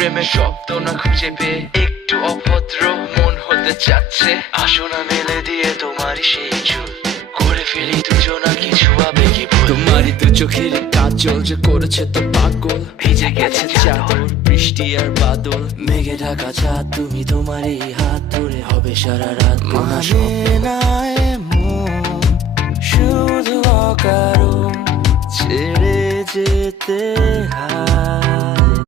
প্রেমের শব্দ না খুঁজে পেয়ে একটু অভদ্র মন হতে চাচ্ছে। আসো না মেলে দিয়ে তোমারই সেই চুল, করে ফেলি দুজনা কিছু আবেগী ভুল। তোমারই দু চোখের কাজল যে করেছে তো পাগল, ভিজে গেছে চাদর বৃষ্টি আর বাদল, মেঘে ঢাকা চাঁদ তুমি তোমারই হাত ধরে হবে সারা রাত। মানে না এমন শুধু অকারণ ছেড়ে যেতে হয়।